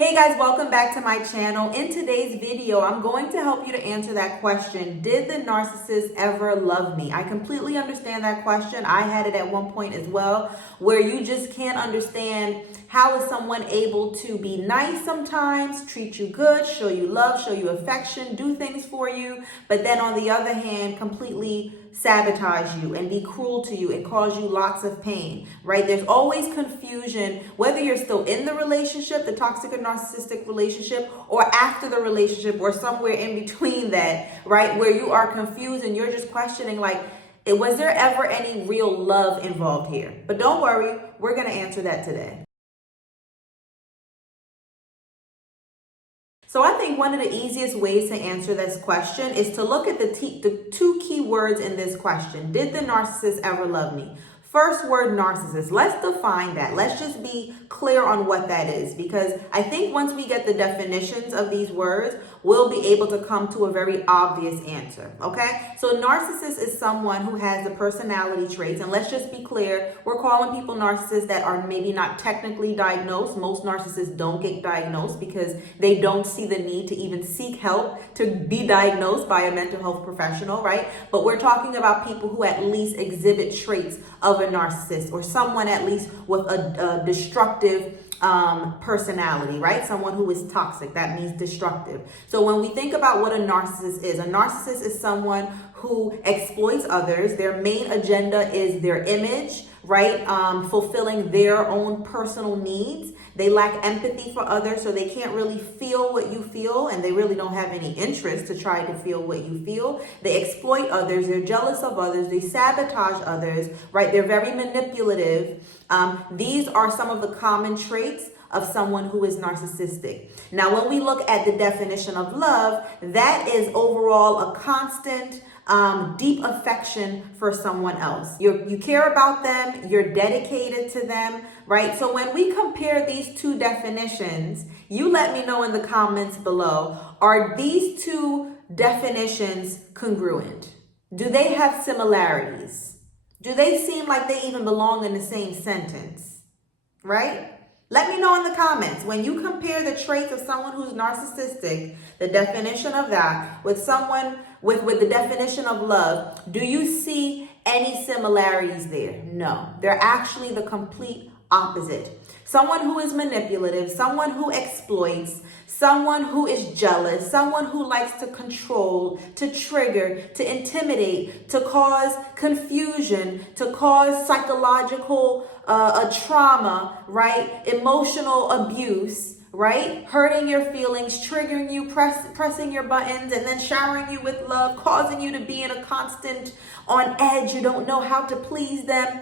Hey guys, welcome back to my channel. In today's video, I'm going to help you to answer that question. Did the narcissist ever love me? I completely understand that question. I had it at one point as well, where you just can't understand how is someone able to be nice sometimes, treat you good, show you love, show you affection, do things for you, but then on the other hand, completely sabotage you and be cruel to you and cause you lots of pain, right? There's always confusion, whether you're still in the relationship, the toxic or narcissistic relationship, or after the relationship, or somewhere in between that, right? Where you are confused and you're just questioning, like, was there ever any real love involved here? But don't worry, we're going to answer that today. So I think one of the easiest ways to answer this question is to look at the two key words in this question. Did the narcissist ever love me? First word, narcissist. Let's define that. Let's just be clear on what that is, because I think once we get the definitions of these words, we'll be able to come to a very obvious answer, okay? So narcissist is someone who has the personality traits, and let's just be clear, we're calling people narcissists that are maybe not technically diagnosed. Most narcissists don't get diagnosed because they don't see the need to even seek help to be diagnosed by a mental health professional, right? But we're talking about people who at least exhibit traits of a narcissist, or someone at least with a destructive personality, right? Someone who is toxic, that means destructive. So when we think about what a narcissist is someone who exploits others. Their main agenda is their image, right? Fulfilling their own personal needs. They lack empathy for others, so they can't really feel what you feel, and they really don't have any interest to try to feel what you feel. They exploit others. They're jealous of others. They sabotage others, right? They're very manipulative. These are some of the common traits of someone who is narcissistic. Now, when we look at the definition of love, that is overall a constant, deep affection for someone else. You care about them, you're dedicated to them, right? So when we compare these two definitions, you let me know in the comments below, are these two definitions congruent? Do they have similarities? Do they seem like they even belong in the same sentence, right? Let me know in the comments, when you compare the traits of someone who's narcissistic, the definition of that, with someone with the definition of love, do you see any similarities there? No, they're actually the complete opposite. Someone who is manipulative, someone who exploits, someone who is jealous, someone who likes to control, to trigger, to intimidate, to cause confusion, to cause psychological trauma, right? Emotional abuse, right? Hurting your feelings, triggering you, pressing your buttons, and then showering you with love, causing you to be in a constant on edge. You don't know how to please them.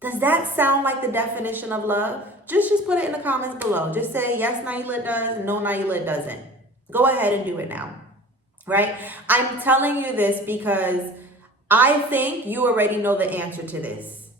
Does that sound like the definition of love? Just put it in the comments below. Just say, yes, Nailah does. No, Nailah doesn't. Go ahead and do it now, right? I'm telling you this because I think you already know the answer to this,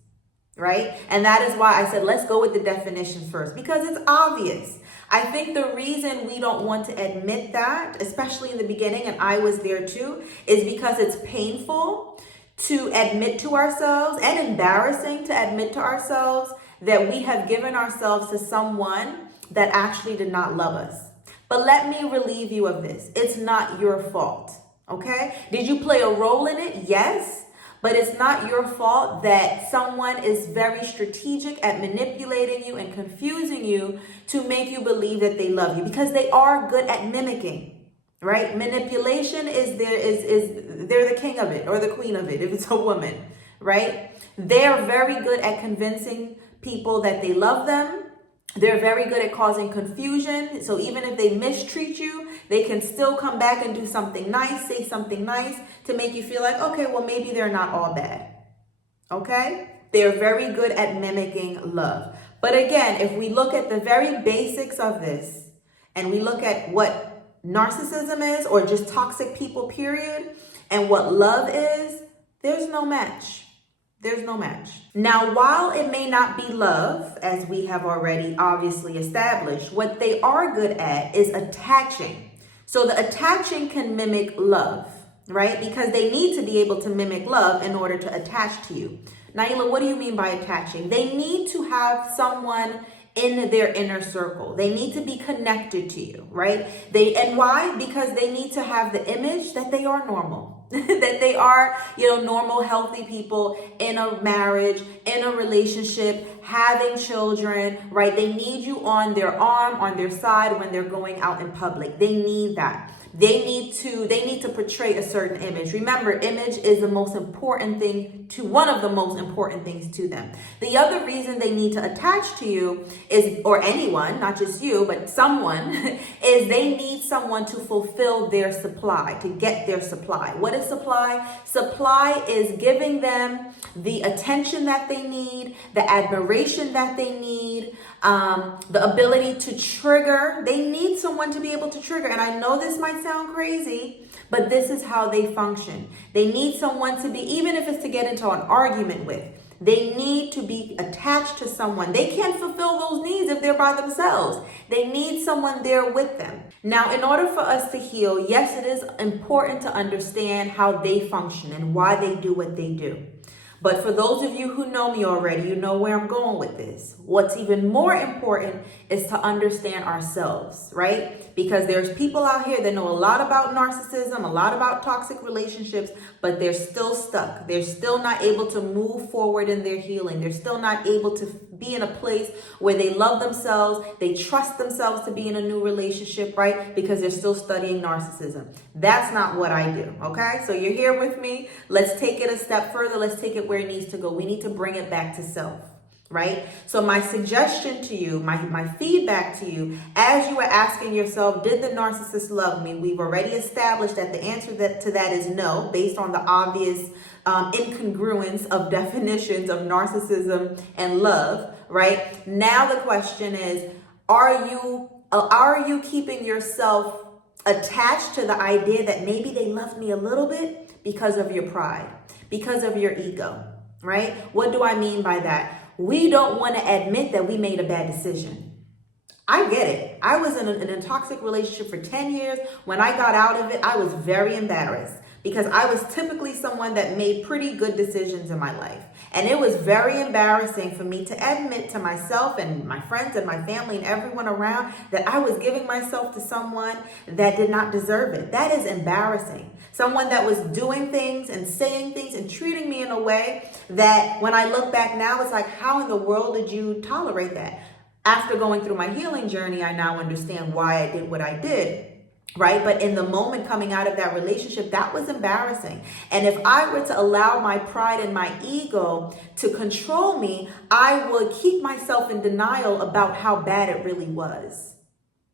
right? And that is why I said, let's go with the definition first, because it's obvious. I think the reason we don't want to admit that, especially in the beginning, and I was there too, is because it's painful to admit to ourselves, and embarrassing to admit to ourselves, that we have given ourselves to someone that actually did not love us. But let me relieve you of this. It's not your fault, okay? Did you play a role in it? Yes. But it's not your fault that someone is very strategic at manipulating you and confusing you to make you believe that they love you, because they are good at mimicking. Right? Manipulation is they're the king of it, or the queen of it if it's a woman, right? They're very good at convincing people that they love them. They're very good at causing confusion. So even if they mistreat you, they can still come back and do something nice, say something nice to make you feel like, okay, well, maybe they're not all bad. Okay? They're very good at mimicking love. But again, if we look at the very basics of this, and we look at what narcissism is, or just toxic people, period, and what love is, there's no match. There's no match. Now, while it may not be love, as we have already obviously established, what they are good at is attaching. So the attaching can mimic love, right? Because they need to be able to mimic love in order to attach to you. Nailah, what do you mean by attaching? They need to have someone in their inner circle. They need to be connected to you, right? And why? Because they need to have the image that they are normal, that they are, normal, healthy people in a marriage, in a relationship, having children, right? They need you on their arm, on their side when they're going out in public. They need that. They need to portray a certain image. Remember, image is one of the most important things to them. The other reason they need to attach to you is, or anyone, not just you, but someone, is they need someone to fulfill their supply, to get their supply. What is supply? Supply is giving them the attention that they need, the admiration that they need, the ability to trigger. They need someone to be able to trigger. And I know this might sound crazy, but this is how they function. They need someone to be, even if it's to get into an argument with, they need to be attached to someone. They can't fulfill those needs if they're by themselves. They need someone there with them. Now, in order for us to heal, yes, it is important to understand how they function and why they do what they do. But for those of you who know me already, you know where I'm going with this. What's even more important is to understand ourselves, right? Because there's people out here that know a lot about narcissism, a lot about toxic relationships, but they're still stuck. They're still not able to move forward in their healing. They're still not able to be in a place where they love themselves, they trust themselves to be in a new relationship, right? Because they're still studying narcissism. That's not what I do, okay? So you're here with me. Let's take it a step further. Let's take it where it needs to go. We need to bring it back to self, right? So my suggestion to you, my feedback to you, as you are asking yourself, did the narcissist love me? We've already established that the answer to that is no, based on the obvious incongruence of definitions of narcissism and love, right? Now the question is, are you keeping yourself attached to the idea that maybe they loved me a little bit because of your pride, because of your ego, right? What do I mean by that? We don't want to admit that we made a bad decision. I get it. I was in a toxic relationship for 10 years. When I got out of it, I was very embarrassed because I was typically someone that made pretty good decisions in my life. And it was very embarrassing for me to admit to myself and my friends and my family and everyone around that I was giving myself to someone that did not deserve it. That is embarrassing. Someone that was doing things and saying things and treating me in a way that when I look back now, it's like, how in the world did you tolerate that? After going through my healing journey, I now understand why I did what I did. Right? But in the moment coming out of that relationship, that was embarrassing. And if I were to allow my pride and my ego to control me, I would keep myself in denial about how bad it really was.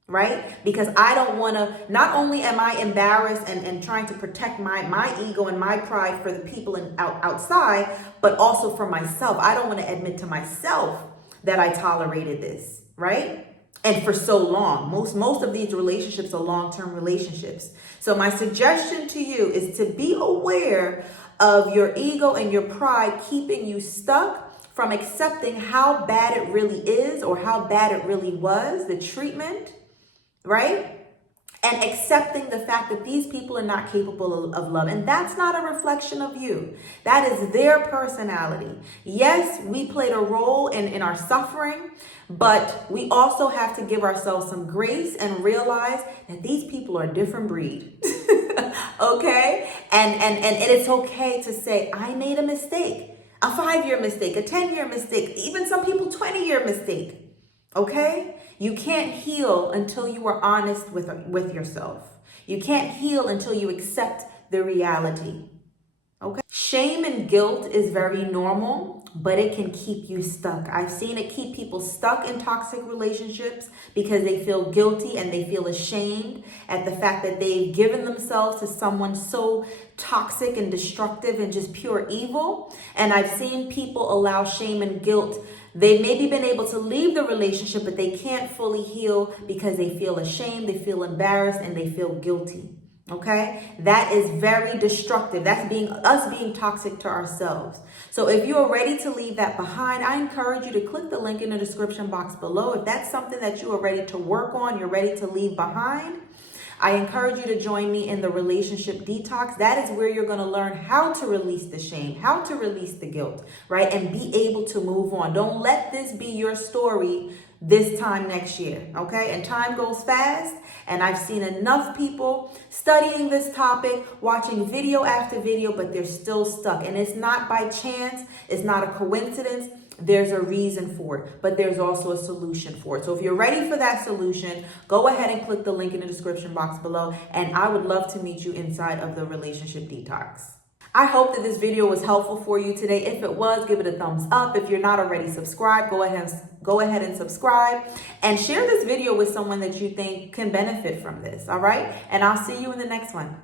Right? Because I don't want to, not only am I embarrassed and trying to protect my ego and my pride for the people outside, but also for myself. I don't want to admit to myself that I tolerated this. Right? And for so long. Most of these relationships are long-term relationships. So my suggestion to you is to be aware of your ego and your pride keeping you stuck from accepting how bad it really is or how bad it really was, the treatment, right? And accepting the fact that these people are not capable of love. And that's not a reflection of you. That is their personality. Yes, we played a role in our suffering, but we also have to give ourselves some grace and realize that these people are a different breed. Okay? And it's okay to say, I made a mistake. A 5-year mistake, a 10-year mistake, even some people 20-year mistake. Okay? You can't heal until you are honest with yourself. You can't heal until you accept the reality. Okay? Shame and guilt is very normal, but it can keep you stuck. I've seen it keep people stuck in toxic relationships because they feel guilty and they feel ashamed at the fact that they've given themselves to someone so toxic and destructive and just pure evil. And I've seen people allow shame and guilt. They've maybe been able to leave the relationship, but they can't fully heal because they feel ashamed, they feel embarrassed, and they feel guilty. Okay? That is very destructive. That's us being toxic to ourselves. So if you are ready to leave that behind, I encourage you to click the link in the description box below. If that's something that you are ready to work on, you're ready to leave behind, I encourage you to join me in the Relationship Detox. That is where you're going to learn how to release the shame, how to release the guilt, right? And be able to move on. Don't let this be your story this time next year, okay? And time goes fast, and I've seen enough people studying this topic, watching video after video, but they're still stuck. And it's not by chance, it's not a coincidence. There's a reason for it, but there's also a solution for it. So if you're ready for that solution, go ahead and click the link in the description box below, and I would love to meet you inside of the Relationship Detox. I hope that this video was helpful for you today. If it was, give it a thumbs up. If you're not already subscribed, go ahead and subscribe, and share this video with someone that you think can benefit from this. All right. And I'll see you in the next one.